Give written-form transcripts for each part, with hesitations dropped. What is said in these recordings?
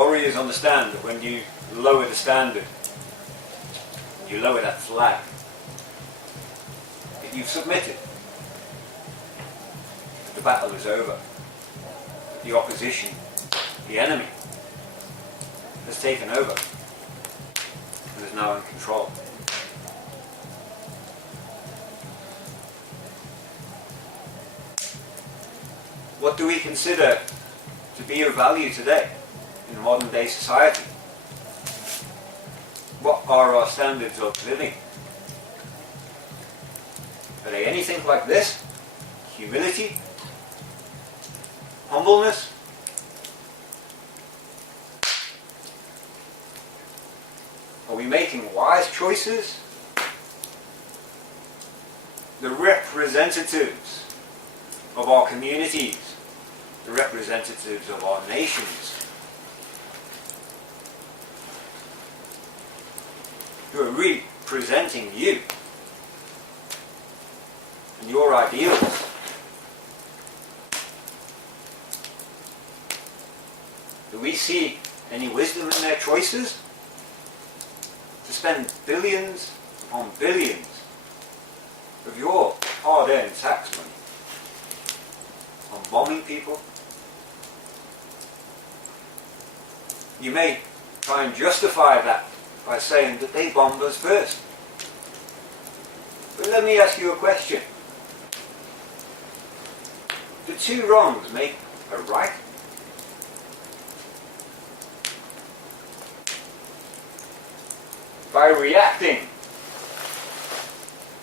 Warriors understand that when you lower the standard, you lower that flag, that you've submitted, that the battle is over, that the opposition, the enemy, has taken over and is now in control. What do we consider to be of value today in modern day society? What are our standards of living? Are they anything like this? Humility? Humbleness? Are we making wise choices? The representatives of our communities, the representatives of our nations, who are representing you and your ideals. Do we see any wisdom in their choices to spend billions upon billions of your hard-earned tax money on bombing people? You may try and justify that by saying that they bombed us first. But let me ask you a question. Do two wrongs make a right? By reacting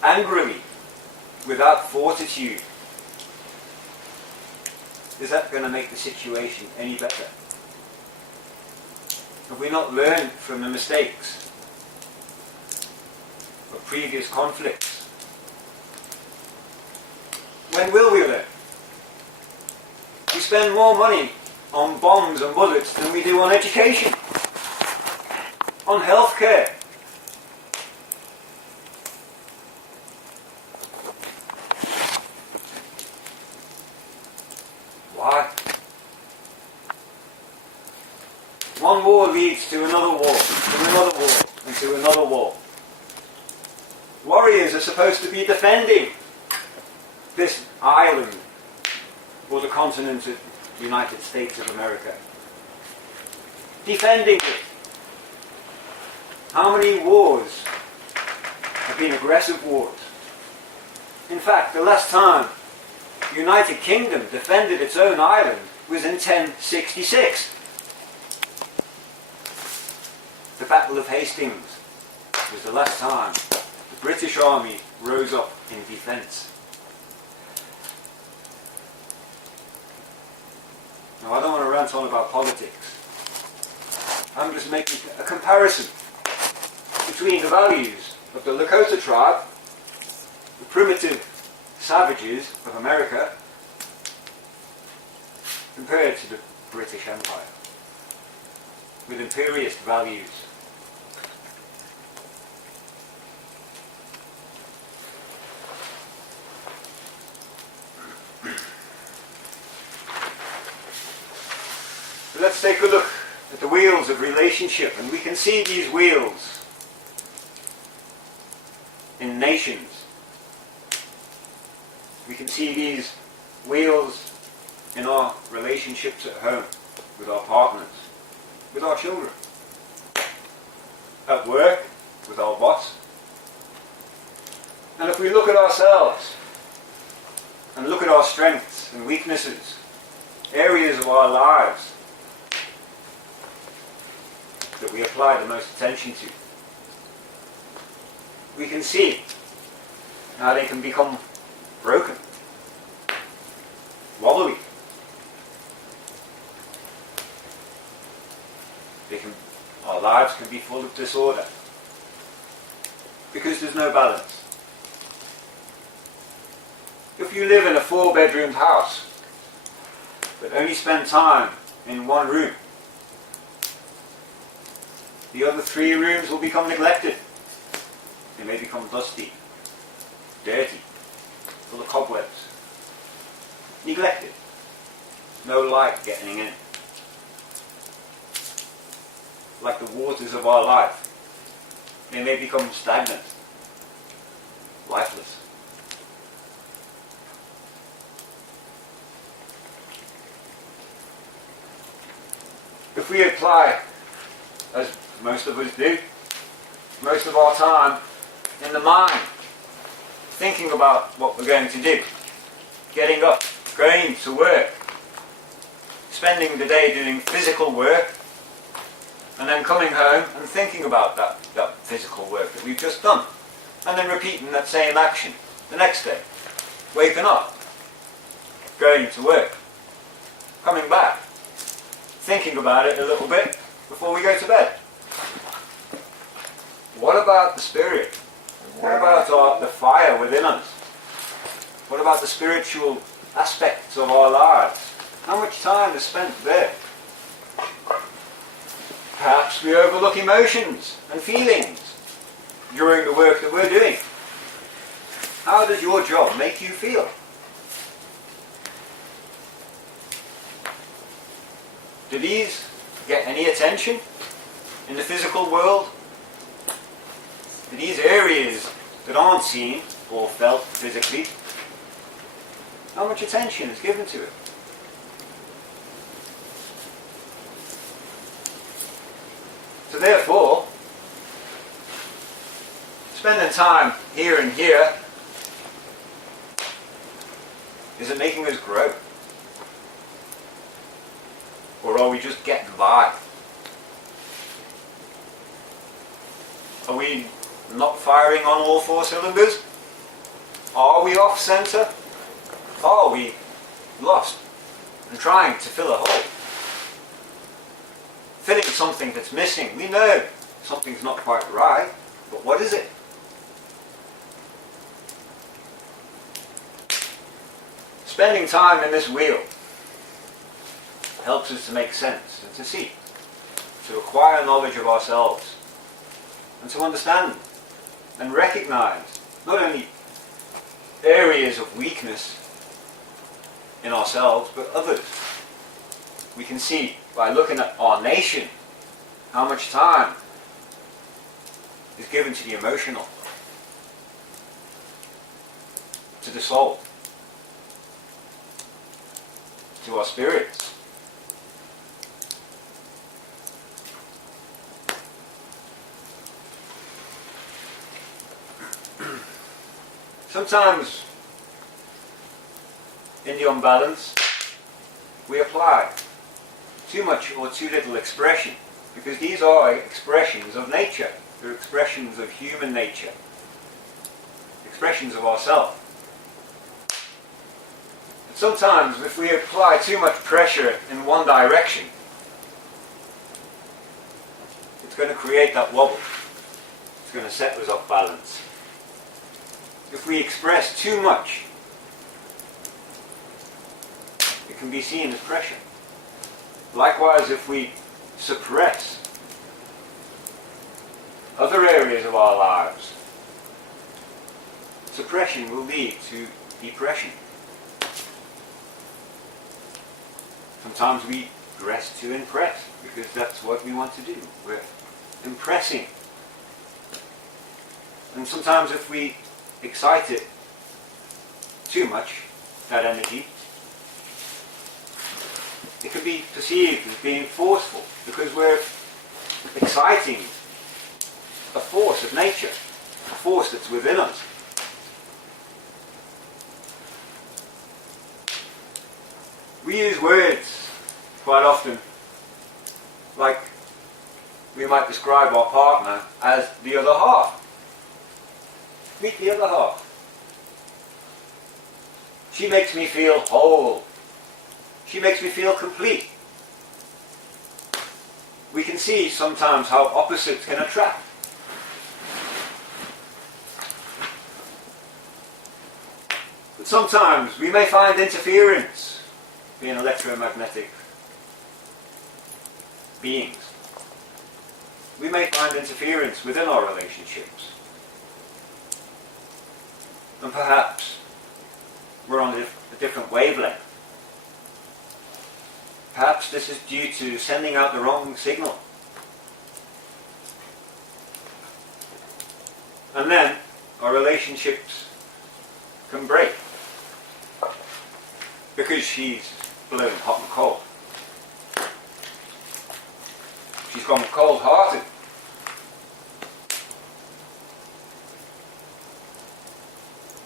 angrily, without fortitude, is that going to make the situation any better? Have we not learned from the mistakes of previous conflicts? When will we learn? We spend more money on bombs and bullets than we do on education, on healthcare. Why? One war leads to another war, to another war, and to another war. Warriors are supposed to be defending this island, or the continent of the United States of America. Defending it. How many wars have been aggressive wars? In fact, the last time the United Kingdom defended its own island was in 1066. The Battle of Hastings was the last time the British Army rose up in defence. Now, I don't want to rant on about politics. I'm just making a comparison between the values of the Lakota tribe, the primitive savages of America, compared to the British Empire, with imperialist values. So let's take a look at the wheels of relationship, and we can see these wheels in nations. We can see these wheels in our relationships at home, with our partners, with our children, at work, with our boss. And if we look at ourselves and look at our strengths and weaknesses, areas of our lives that we apply the most attention to, we can see how they can become broken, wobbly. Our lives can be full of disorder because there's no balance. If you live in a 4-bedroom house but only spend time in one room, the other 3 rooms will become neglected. They may become dusty, dirty, full of cobwebs, neglected, no light getting in. like the waters of our life. They may become stagnant, lifeless. If we apply, as most of us do, most of our time in the mind, thinking about what we're going to do, getting up, going to work, spending the day doing physical work, and then coming home and thinking about that physical work that we've just done, and then repeating that same action the next day, waking up, going to work, coming back, thinking about it a little bit before we go to bed. What about the spirit? What about the fire within us? What about the spiritual aspects of our lives? How much time is spent there? Perhaps we overlook emotions and feelings during the work that we're doing. How does your job make you feel? Do these get any attention in the physical world? Do these areas that aren't seen or felt physically, how much attention is given to it? So therefore, spending time here and here, is it making us grow? Or are we just getting by? Are we not firing on all four cylinders? Are we off centre? Are we lost and trying to fill a hole? Filling something that's missing. We know something's not quite right, but what is it? Spending time in this wheel helps us to make sense and to see, to acquire knowledge of ourselves, and to understand and recognize not only areas of weakness in ourselves, but others. We can see by looking at our nation how much time is given to the emotional, to the soul, to our spirits. Sometimes in the unbalance we apply too much or too little expression, because these are expressions of nature. They're expressions of human nature, expressions of ourselves. Sometimes if we apply too much pressure in one direction, it's going to create that wobble. It's going to set us off balance. If we express too much, it can be seen as pressure. Likewise, if we suppress other areas of our lives, suppression will lead to depression. Sometimes we dress to impress, because that's what we want to do. We're impressing. And sometimes if we excite it too much, that energy, it can be perceived as being forceful, because we're exciting a force of nature, a force that's within us. We use words quite often, like we might describe our partner as the other half. Meet the other half. She makes me feel whole. She makes me feel complete. We can see sometimes how opposites can attract. But sometimes we may find interference, being electromagnetic beings. We may find interference within our relationships. And perhaps we're on a different wavelength. Perhaps this is due to sending out the wrong signal And then our relationships can break because she's blown hot and cold. She's gone cold-hearted.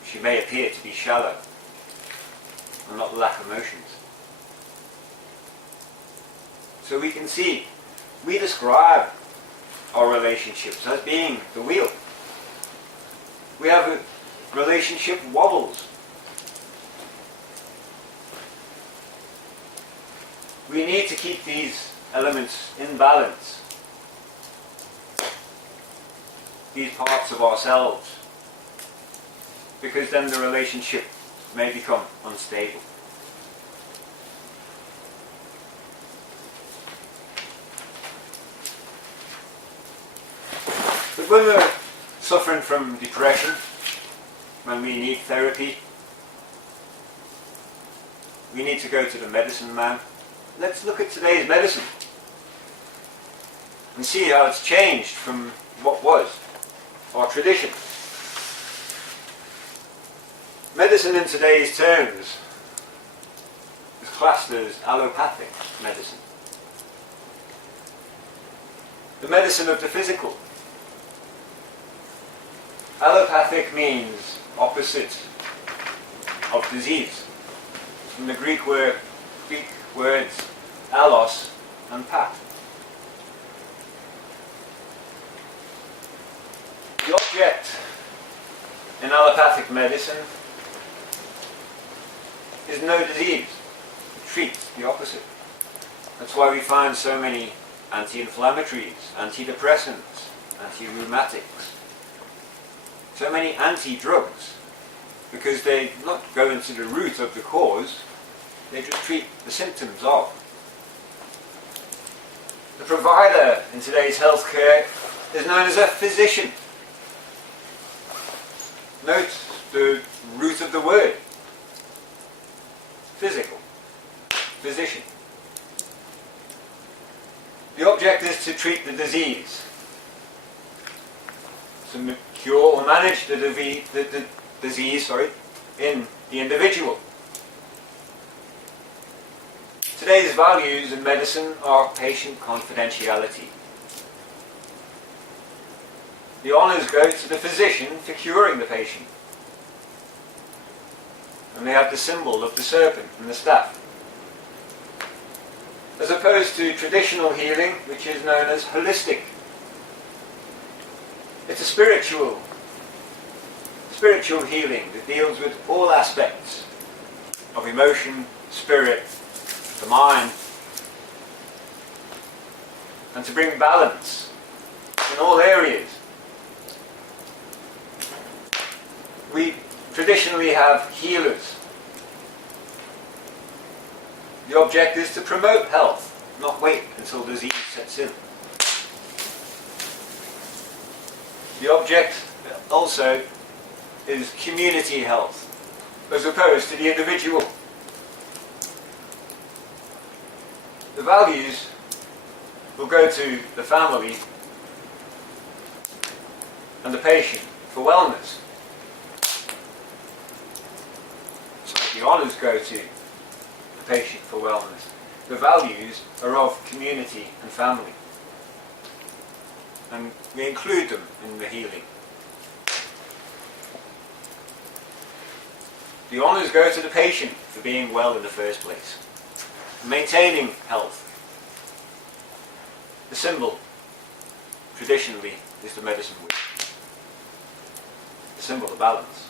She may appear to be shallow and not lack emotions. So we can see, we describe our relationships as being the wheel. We have a relationship wobbles. We need to keep these elements in balance. These parts of ourselves. Because then the relationship may become unstable. But when we're suffering from depression, when we need therapy, we need to go to the medicine man. Let's look at today's medicine and see how it's changed from what was our tradition. Medicine in today's terms is classed as allopathic medicine. The medicine of the physical. Allopathic means opposite of disease. From the Greek words allos and path. The object in allopathic medicine is no disease. It treats the opposite. That's why we find so many anti-inflammatories, antidepressants, anti-rheumatics, so many anti-drugs, because they not go into the root of the cause, they just treat the symptoms of. The provider in today's healthcare is known as a physician. Note the root of the word. Physical. Physician. The object is to treat the disease. To cure or manage the disease in the individual. Today's values in medicine are patient confidentiality. The honours go to the physician for curing the patient. And they have the symbol of the serpent and the staff. As opposed to traditional healing, which is known as holistic. It's a spiritual healing that deals with all aspects of emotion, spirit, the mind, and to bring balance in all areas. We traditionally have healers. The object is to promote health, not wait until disease sets in. The object also is community health, as opposed to the individual. The values will go to the family and the patient for wellness. So the honours go to the patient for wellness. The values are of community and family. And we include them in the healing. The honours go to the patient for being well in the first place. Maintaining health. The symbol, traditionally, is the medicine wheel. The symbol of balance.